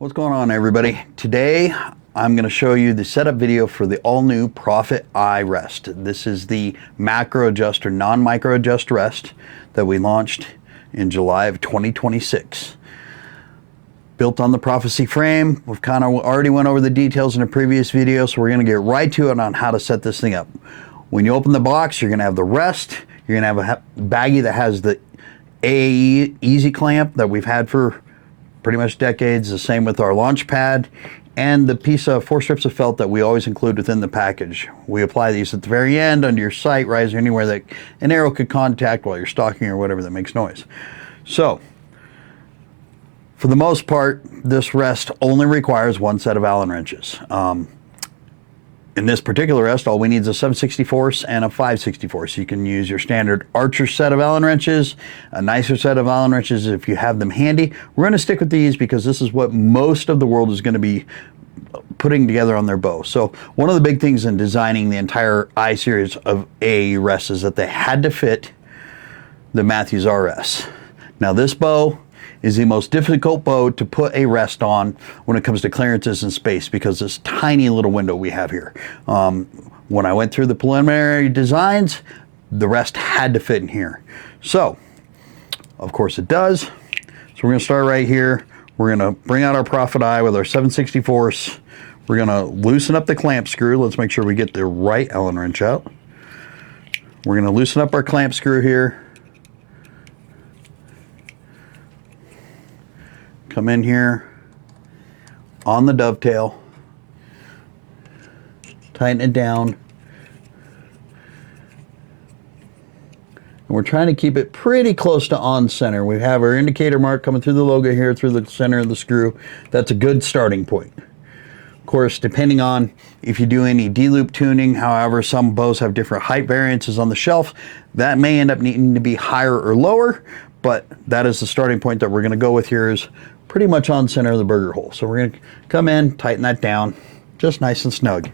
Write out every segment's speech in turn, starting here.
What's going on, everybody? Today I'm going to show you the setup video for the all-new Prophet I rest. This is the macro adjust or non-micro adjust rest that we launched in July of 2026. Built on the Prophecy frame. We've kind of already went over the details in a previous video, so we're going to get right to it on how to set this thing up. When you open the box, you're going to have the rest. You're going to have a baggie that has the AAE easy clamp that we've had for pretty much decades. The same with our Launchpad and the piece of 4 strips of felt that we always include within the package. We apply these at the very end under your sight, riser, anywhere that an arrow could contact while you're stalking or whatever that makes noise. So for the most part, this rest only requires 1 set of Allen wrenches. In this particular rest, all we need is a 7/64 and a 5/64. So you can use your standard Archer set of Allen wrenches, a nicer set of Allen wrenches if you have them handy. We're going to stick with these because this is what most of the world is going to be putting together on their bow. So one of the big things in designing the entire I series of AAE rests is that they had to fit the Mathews RS. Now this bow is the most difficult bow to put a rest on when it comes to clearances and space because this tiny little window we have here. When I went through the preliminary designs, the rest had to fit in here. So, of course it does. So we're gonna start right here. We're gonna bring out our Prophet I with our 7/64. We're gonna loosen up the clamp screw. Let's make sure we get the right Allen wrench out. We're gonna loosen up our clamp screw here. Come in here on the dovetail, tighten it down, and we're trying to keep it pretty close to on center. We have our indicator mark coming through the logo here through the center of the screw. That's a good starting point. Of course, depending on if you do any D-loop tuning, however, some bows have different height variances on the shelf. That may end up needing to be higher or lower, but that is the starting point that we're going to go with here, is pretty much on center of the burger hole. So we're going to come in, tighten that down, just nice and snug.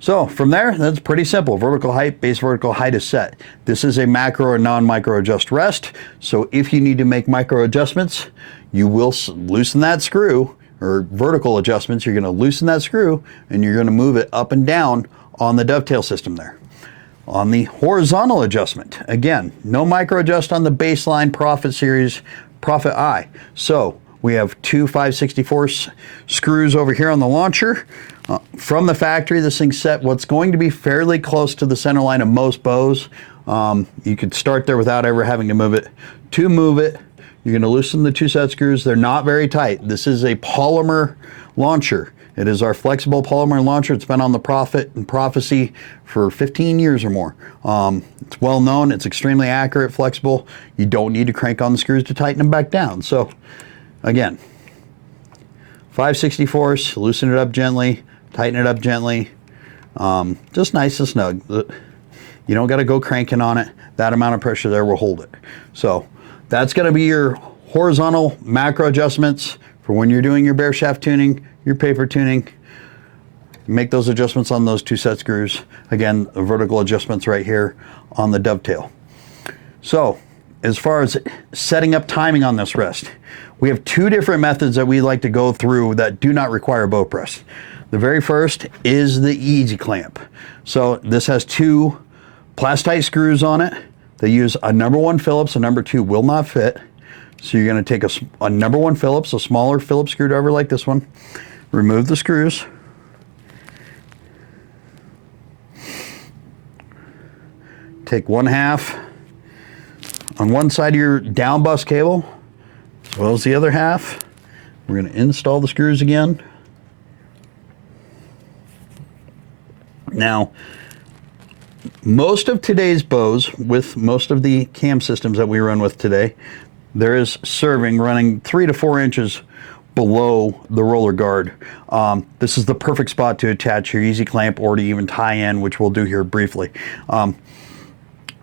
So from there, that's pretty simple. Vertical height, base vertical height is set. This is a macro or non-micro adjust rest. So if you need to make micro adjustments, you will loosen that screw, or vertical adjustments, you're going to loosen that screw and you're going to move it up and down on the dovetail system there. On the horizontal adjustment, again, no micro adjust on the baseline Prophet series Prophet I. So we have 2 5/64 screws over here on the launcher. From the factory, this thing's set what's going to be fairly close to the center line of most bows. You could start there without ever having to move it. To move it, you're going to loosen the 2 set screws. They're not very tight. This is a polymer launcher. It is our flexible polymer launcher. It's been on the Prophet and Prophecy for 15 years or more. It's well known. It's extremely accurate, flexible. You don't need to crank on the screws to tighten them back down. So again, 5/64, loosen it up gently, tighten it up gently, just nice and snug. You don't got to go cranking on it. That amount of pressure there will hold it. So that's going to be your horizontal macro adjustments for when you're doing your bare shaft tuning, your paper tuning. Make those adjustments on those 2 set screws. Again, the vertical adjustments right here on the dovetail. So as far as setting up timing on this rest, we have 2 different methods that we like to go through that do not require bow press. The very first is the easy clamp. So this has 2 plastite screws on it. They use a number 1 Phillips, a number 2 will not fit. So you're going to take a number 1 Phillips, a smaller Phillips screwdriver like this one, remove the screws, take 1/2 on one side of your down bus cable, as well as the other half. We're going to install the screws again. Now, most of today's bows, with most of the cam systems that we run with today, there is serving running 3 to 4 inches below the roller guard. This is the perfect spot to attach your easy clamp or to even tie in, which we'll do here briefly.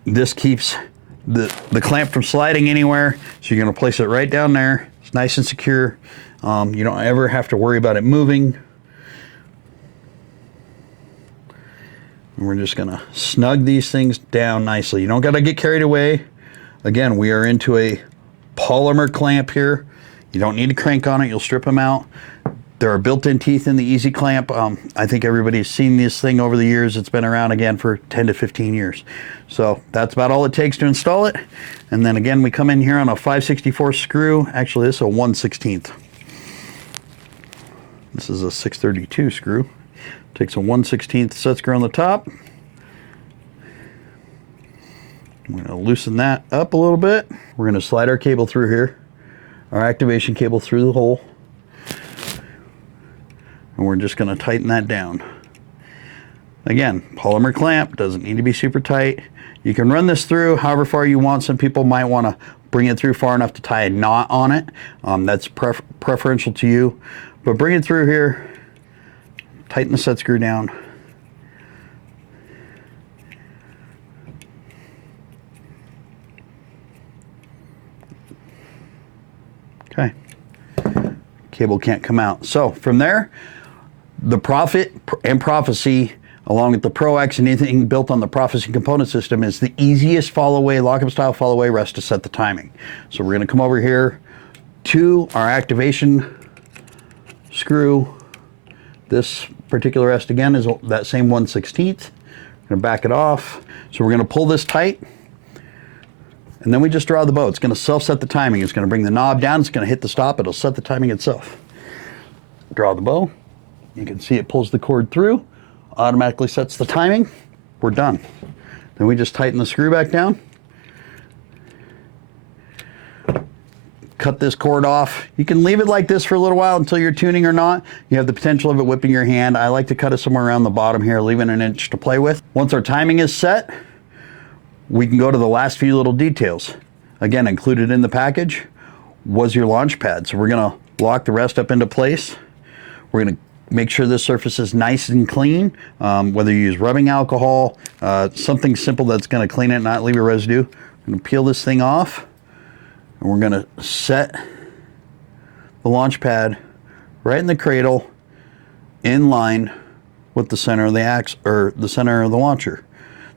This keeps the clamp from sliding anywhere, so you're going to place it right down there. It's nice and secure. You don't ever have to worry about it moving. And we're just going to snug these things down nicely. You don't got to get carried away. Again, we are into a polymer clamp here. You don't need to crank on it, you'll strip them out. There are built-in teeth in the Easy Clamp. I think everybody's seen this thing over the years. It's been around again for 10 to 15 years. So that's about all it takes to install it. And then again, we come in here on a 5/64 screw. Actually, this is a 1/16. This is a 632 screw. Takes a 1/16 set screw on the top. I'm going to loosen that up a little bit. We're going to slide our cable through here, our activation cable through the hole. And we're just going to tighten that down. Again, polymer clamp, doesn't need to be super tight. You can run this through however far you want. Some people might want to bring it through far enough to tie a knot on it. That's preferential to you. But bring it through here, tighten the set screw down. Okay. Cable can't come out. So from there, the Prophet and Prophecy, along with the Pro X and anything built on the Prophecy component system, is the easiest fall-away, lock-up style fall-away rest to set the timing. So we're going to come over here to our activation screw. This particular rest again is that same 1/16. We're going to back it off. So we're going to pull this tight, and then we just draw the bow. It's going to self-set the timing. It's going to bring the knob down. It's going to hit the stop. It'll set the timing itself. Draw the bow. You can see it pulls the cord through, automatically sets the timing. We're done. Then we just tighten the screw back down. Cut this cord off. You can leave it like this for a little while until you're tuning or not. You have the potential of it whipping your hand. I like to cut it somewhere around the bottom here, leaving an inch to play with. Once our timing is set, we can go to the last few little details. Again, included in the package was your launch pad. So we're gonna lock the rest up into place. We're gonna make sure this surface is nice and clean, whether you use rubbing alcohol, something simple that's gonna clean it, not leave a residue. I'm gonna peel this thing off, and we're gonna set the launch pad right in the cradle, in line with the center of the axe, or the center of the launcher.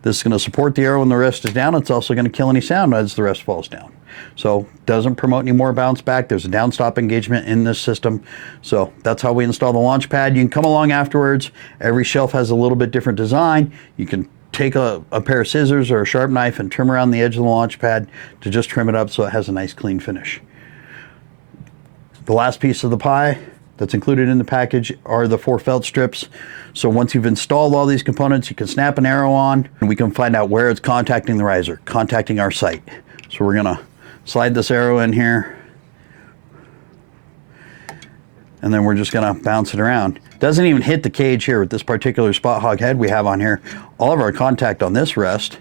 This is going to support the arrow when the rest is down. It's also going to kill any sound as the rest falls down. So doesn't promote any more bounce back. There's a down stop engagement in this system. So that's how we install the launch pad. You can come along afterwards. Every shelf has a little bit different design. You can take a pair of scissors or a sharp knife and trim around the edge of the launch pad to just trim it up so it has a nice clean finish. The last piece of the pie that's included in the package are the 4 felt strips. So once you've installed all these components, you can snap an arrow on, and we can find out where it's contacting the riser, contacting our sight. So we're gonna slide this arrow in here, and then we're just gonna bounce it around. Doesn't even hit the cage here with this particular spot hog head we have on here. All of our contact on this rest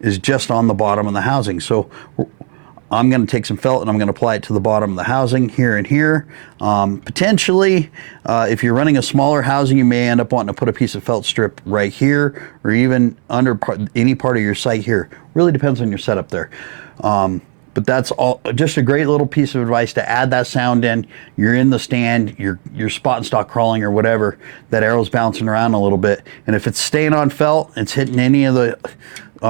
is just on the bottom of the housing. So I'm going to take some felt and I'm going to apply it to the bottom of the housing here and here. Potentially, if you're running a smaller housing, you may end up wanting to put a piece of felt strip right here, or even under any part of your sight here. Really depends on your setup there. But that's all, just a great little piece of advice to add that sound in. You're in the stand, you're spot and stock crawling or whatever, that arrow's bouncing around a little bit. And if it's staying on felt, it's hitting any of the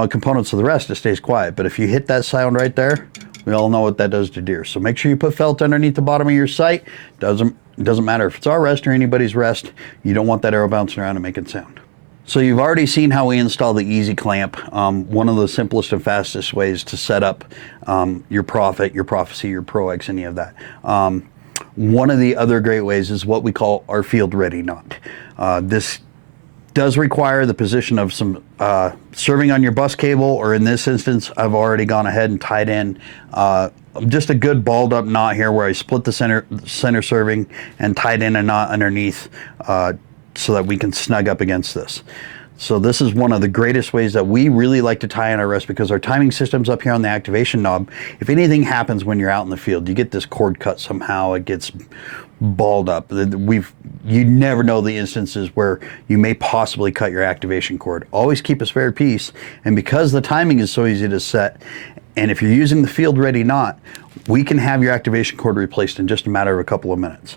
components of the rest, it stays quiet. But if you hit that sound right there, we all know what that does to deer. So make sure you put felt underneath the bottom of your sight. Doesn't matter if it's our rest or anybody's rest. You don't want that arrow bouncing around and making sound. So you've already seen how we install the Easy Clamp. One of the simplest and fastest ways to set up your Prophet, your Prophecy, your Pro X, any of that. One of the other great ways is what we call our field ready knot. This does require the position of some serving on your bus cable, or in this instance, I've already gone ahead and tied in just a good balled up knot here where I split the center serving and tied in a knot underneath so that we can snug up against this. So this is one of the greatest ways that we really like to tie in our rest, because our timing system's up here on the activation knob. If anything happens when you're out in the field, you get this cord cut somehow, it gets balled up. You never know the instances where you may possibly cut your activation cord. Always keep a spare piece, and because the timing is so easy to set, and if you're using the field ready knot, we can have your activation cord replaced in just a matter of a couple of minutes.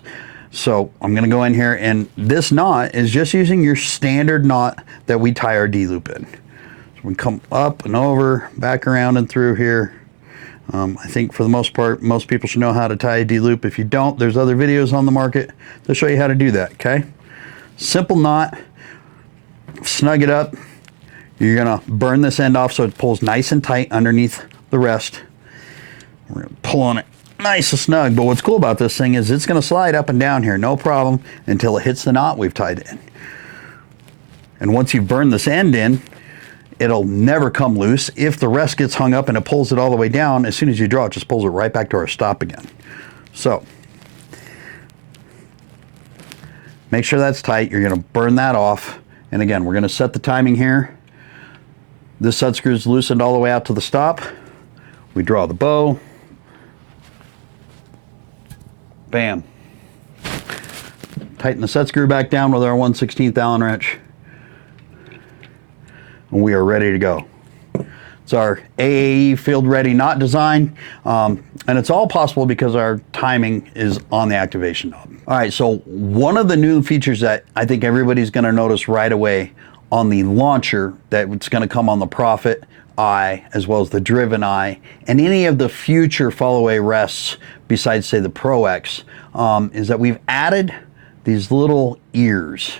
So I'm going to go in here, and this knot is just using your standard knot that we tie our D-loop in. So we come up and over, back around and through here, I think for the most part, most people should know how to tie a D-loop. If you don't, there's other videos on the market that show you how to do that, okay? Simple knot, snug it up. You're gonna burn this end off so it pulls nice and tight underneath the rest. We're gonna pull on it nice and snug, but what's cool about this thing is it's gonna slide up and down here, no problem, until it hits the knot we've tied in. And once you've burned this end in, it'll never come loose. If the rest gets hung up and it pulls it all the way down, as soon as you draw, it just pulls it right back to our stop again. So, make sure that's tight. You're gonna burn that off. And again, we're gonna set the timing here. This set screw is loosened all the way out to the stop. We draw the bow. Bam. Tighten the set screw back down with our 1/16 Allen wrench. And we are ready to go. It's our AAE field ready knot design. And it's all possible because our timing is on the activation knob. All right, so one of the new features that I think everybody's gonna notice right away on the launcher, that it's gonna come on the Prophet Eye as well as the Driven Eye and any of the future follow-away rests besides say the Pro X, is that we've added these little ears.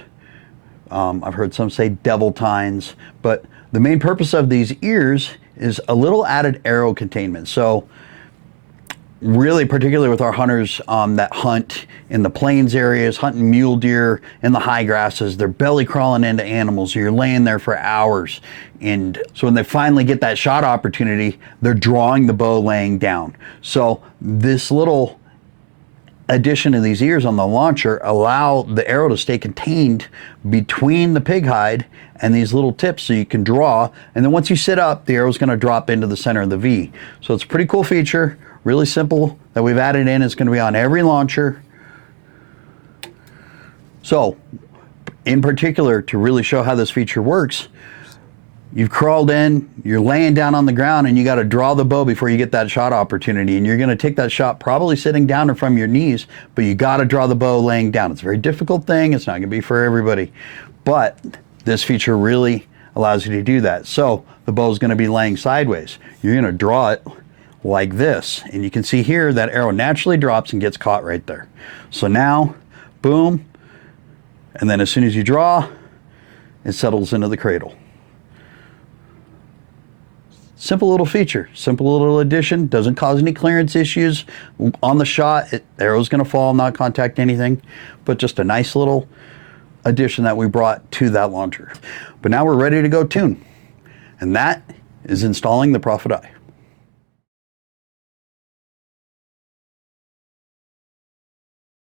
I've heard some say devil tines, but the main purpose of these ears is a little added arrow containment. So really, particularly with our hunters that hunt in the plains areas, hunting mule deer in the high grasses, they're belly crawling into animals. You're laying there for hours. And so when they finally get that shot opportunity, they're drawing the bow laying down. So this little addition of these ears on the launcher allow the arrow to stay contained between the pig hide and these little tips so you can draw. And then once you sit up, the arrow's gonna drop into the center of the V. So it's a pretty cool feature. Really simple that we've added in. It's going to be on every launcher. So, in particular, to really show how this feature works, you've crawled in, you're laying down on the ground, and you got to draw the bow before you get that shot opportunity. And you're going to take that shot probably sitting down or from your knees, but you got to draw the bow laying down. It's a very difficult thing. It's not going to be for everybody. But this feature really allows you to do that. So, the bow is going to be laying sideways. You're going to draw it like this, and you can see here that arrow naturally drops and gets caught right there. So now, boom, and then as soon as you draw, it settles into the cradle. Simple little feature, simple little addition, doesn't cause any clearance issues on the shot. The arrow's gonna fall, not contact anything, but just a nice little addition that we brought to that launcher. But now we're ready to go tune, and that is installing the Prophet Eye.